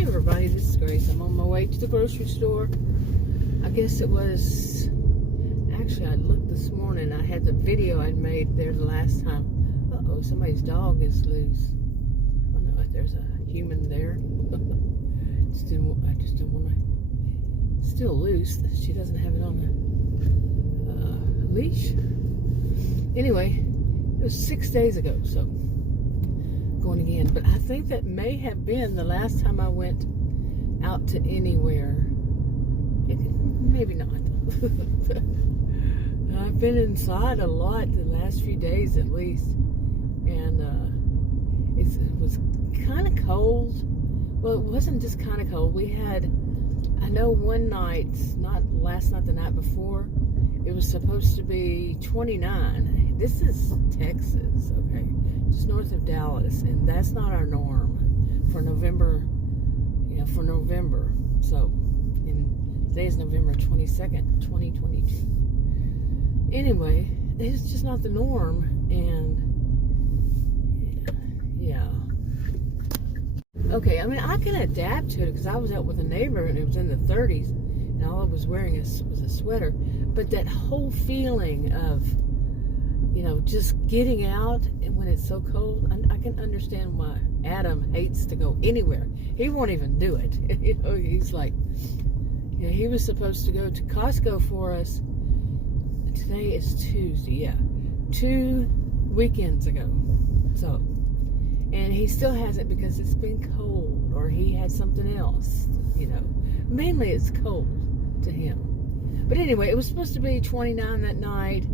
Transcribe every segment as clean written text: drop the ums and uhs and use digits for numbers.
Hey everybody, this is Grace. I'm on my way to the grocery store. I guess it was, actually I looked this morning, I had the video I'd made there the last time. Uh-oh, somebody's dog is loose. Oh no, there's a human there. I just don't want to, still loose. She doesn't have it on a leash. Anyway, it was 6 days ago, so going again. But I think that may have been the last time I went out to anywhere. Maybe not. I've been inside a lot the last few days at least. And it was kind of cold. Well, it wasn't just kind of cold. We had, I know one night, not last night, the night before, it was supposed to be 29. This is Texas, okay? Just north of Dallas, and that's not our norm for November, for November. So, today is November 22nd, 2022. Anyway, it's just not the norm, and yeah. Okay, I mean, I can adapt to it because I was out with a neighbor and it was in the 30s, and all I was wearing was a sweater. But that whole feeling of, just getting out when it's so cold, I can understand why Adam hates to go anywhere. He won't even do it. He's like, he was supposed to go to Costco for us. Today is Tuesday, yeah. 2 weekends ago. So, and he still hasn't because it's been cold or he had something else, Mainly it's cold to him. But anyway, it was supposed to be 29 that night.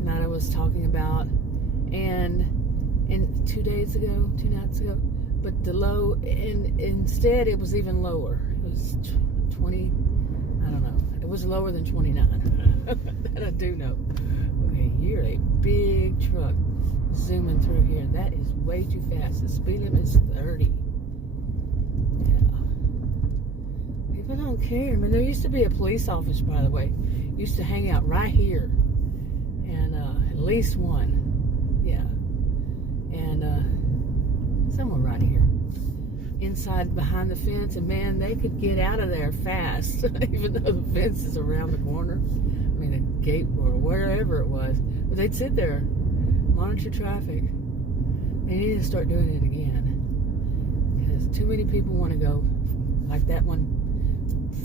The night I was talking about, and 2 nights ago, but the low, and instead it was even lower. It was 20, I don't know. It was lower than 29. That I do know. Okay, you're a big truck zooming through here. That is way too fast. The speed limit is 30. Yeah. People don't care. I mean, there used to be a police officer, by the way, used to hang out right here. And at least one. Yeah. And somewhere right here. Inside behind the fence, and man, they could get out of there fast, even though the fence is around the corner. I mean, the gate or wherever it was. But they'd sit there, monitor traffic. They need to start doing it again. Because too many people want to go, like that one,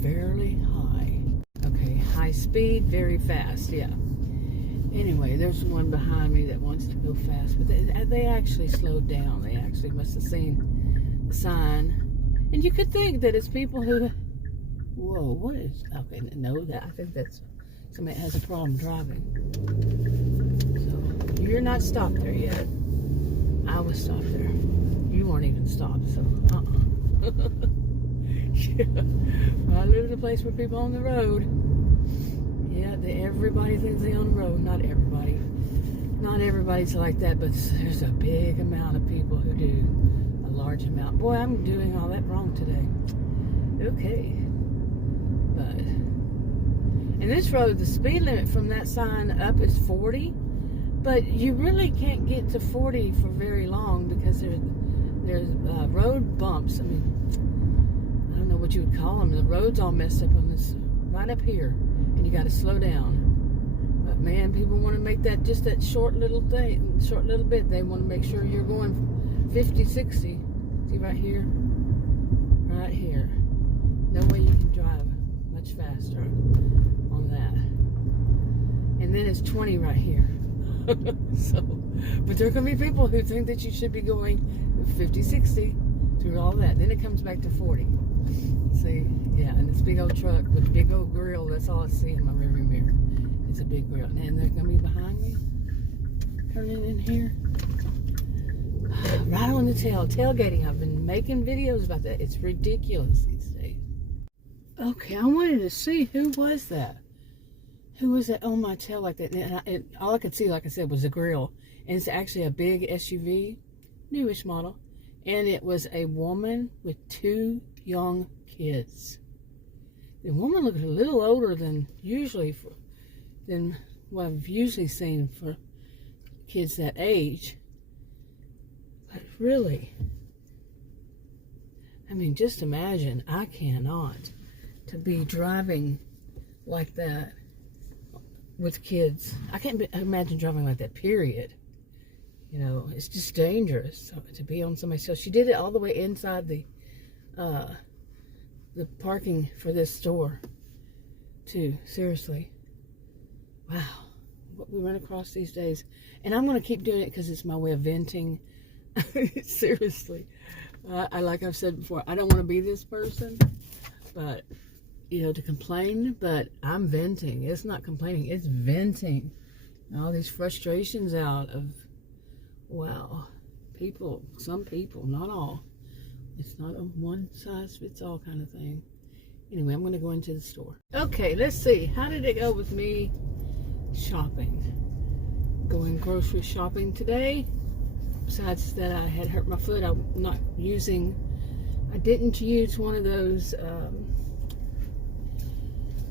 fairly high. Okay, high speed, very fast, yeah. Anyway, there's one behind me that wants to go fast, but they actually slowed down. They actually must have seen the sign. And you could think that it's people who, whoa, what is, okay, no, I think that's somebody that has a problem driving. So, you're not stopped there yet. I was stopped there. You weren't even stopped, so, Yeah. I live in a place where people on the road. Yeah, everybody thinks they're on the road. Not everybody. Not everybody's like that, but there's a big amount of people who do. A large amount. Boy, I'm doing all that wrong today. Okay. But, and this road, the speed limit from that sign up is 40. But you really can't get to 40 for very long because there's road bumps. I mean, I don't know what you would call them. The road's all messed up on this, right up here. And you got to slow down. But man, people want to make that just that short little bit. They want to make sure you're going 50, 60. See right here? Right here. No way you can drive much faster on that. And then it's 20 right here. So, but there are going to be people who think that you should be going 50, 60 through all that. Then it comes back to 40. See, yeah, and this big old truck with a big old grill, that's all I see in my rearview mirror. It's a big grill. And they're going to be behind me, turning in here. Right on the tailgating. I've been making videos about that. It's ridiculous these days. Okay, I wanted to see who was that. Who was that on my tail like that? And all I could see, like I said, was a grill. And it's actually a big SUV, newish model. And it was a woman with 2 young kids. The woman looked a little older than what I've usually seen for kids that age. But really, I mean, just imagine, I cannot, to be driving like that with kids. I can't imagine driving like that, period. You know, it's just dangerous to be on somebody's. So she did it all the way inside the parking for this store, too. Seriously. Wow. What we run across these days. And I'm going to keep doing it because it's my way of venting. Seriously. Like I've said before, I don't want to be this person, but, you know, to complain, but I'm venting. It's not complaining, it's venting. All these frustrations out of, wow, people, some people, not all. It's not a one size fits all kind of thing. Anyway, I'm going to go into the store. Okay, let's see. How did it go with me shopping? Going grocery shopping today. Besides that, I had hurt my foot. I didn't use one of those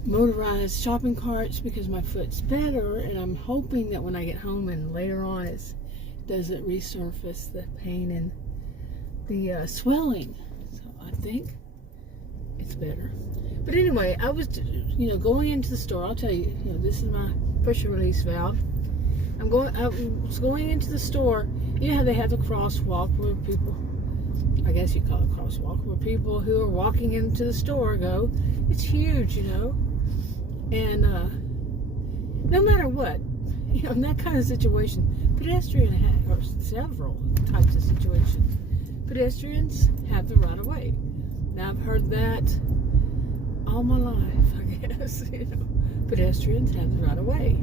motorized shopping carts because my foot's better, and I'm hoping that when I get home and later on it doesn't resurface the pain and the swelling. So I think it's better. But anyway, I was, going into the store. I'll tell you, this is my pressure release valve. I was going into the store. You know how they have the crosswalk where people, I guess you call it crosswalk, where people who are walking into the store go. It's huge, and no matter what, in that kind of situation, or several types of situations, pedestrians have the right of way. Now I've heard that all my life, I guess. Pedestrians have the right of way.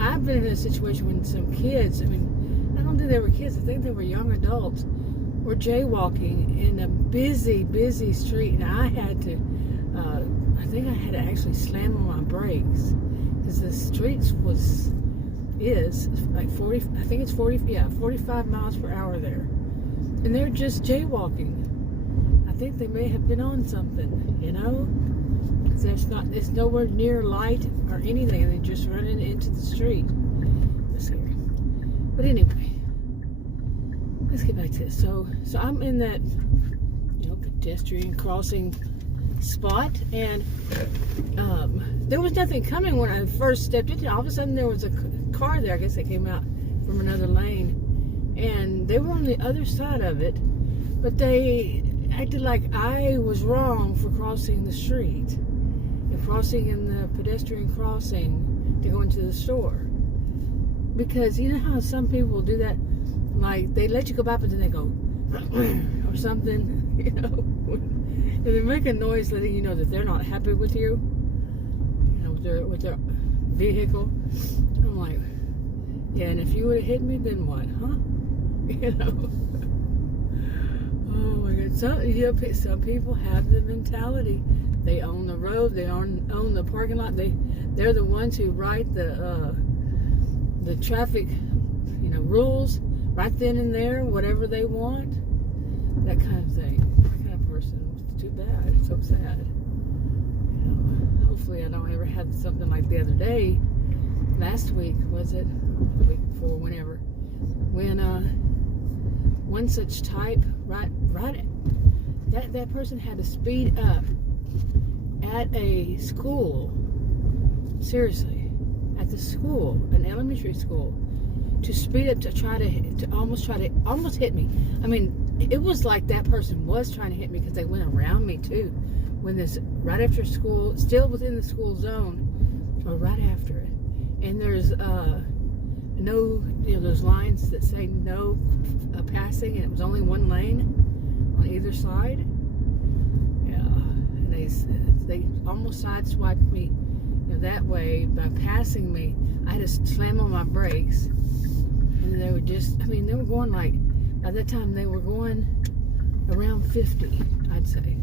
I've been in a situation when some kids, I don't think they were kids, I think they were young adults, were jaywalking in a busy, busy street, and I had to, I think I had to actually slam on my brakes, because the streets is like 40, I think it's 45 miles per hour there, and they're just jaywalking. I think they may have been on something, it's nowhere near light or anything, and they're just running into the street. But anyway, let's get back to this. So I'm in that, pedestrian crossing spot, and there was nothing coming when I first stepped into it. All of a sudden there was a car there. I guess they came out from another lane, and they were on the other side of it, but they acted like I was wrong for crossing the street and crossing in the pedestrian crossing to go into the store. Because you know how some people will do that, like they let you go by, but then they go or something, and they make a noise letting you know that they're not happy with you, with their vehicle. I'm like, yeah, and if you would have hit me, then what, huh? Oh my God, some people have the mentality. They own the road, they own the parking lot. They're the ones who write the traffic, rules right then and there, whatever they want, that kind of thing. That kind of person. It's too bad. It's so sad. Hopefully I don't ever have something like the other day. Last week, was it? The week before, whenever. When one such type, that person had to speed up at a school. Seriously, at the school, an elementary school, to speed up to almost hit me. It was like that person was trying to hit me because they went around me too. When this right after school, still within the school zone, or right after it, and there's no, those lines that say no passing, and it was only one lane on either side. Yeah, and they almost sideswiped me, that way by passing me. I had to slam on my brakes, and they were just, they were going like, at that time they were going around 50, I'd say,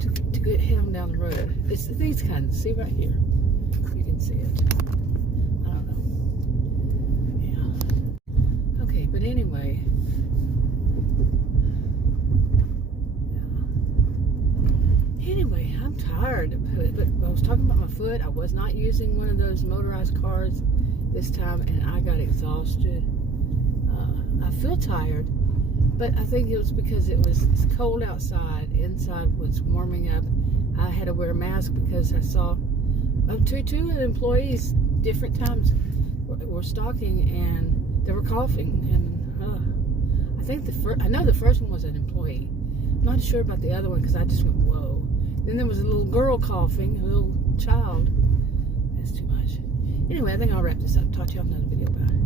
to get him down the road. It's these kinds. See right here, you can see it. I don't know. Yeah. Okay, but anyway. Anyway, I'm tired, but I was talking about my foot. I was not using one of those motorized cars this time, and I got exhausted. I feel tired, But I think it was because it's cold outside. Inside was warming up. I had to wear a mask because I saw two of the employees different times were stalking and they were coughing. And I think I know the first one was an employee. I'm not sure about the other one because I just went, whoa. Then there was a little girl coughing, a little child. That's too much. Anyway, I think I'll wrap this up. Talk to you on another video. Bye.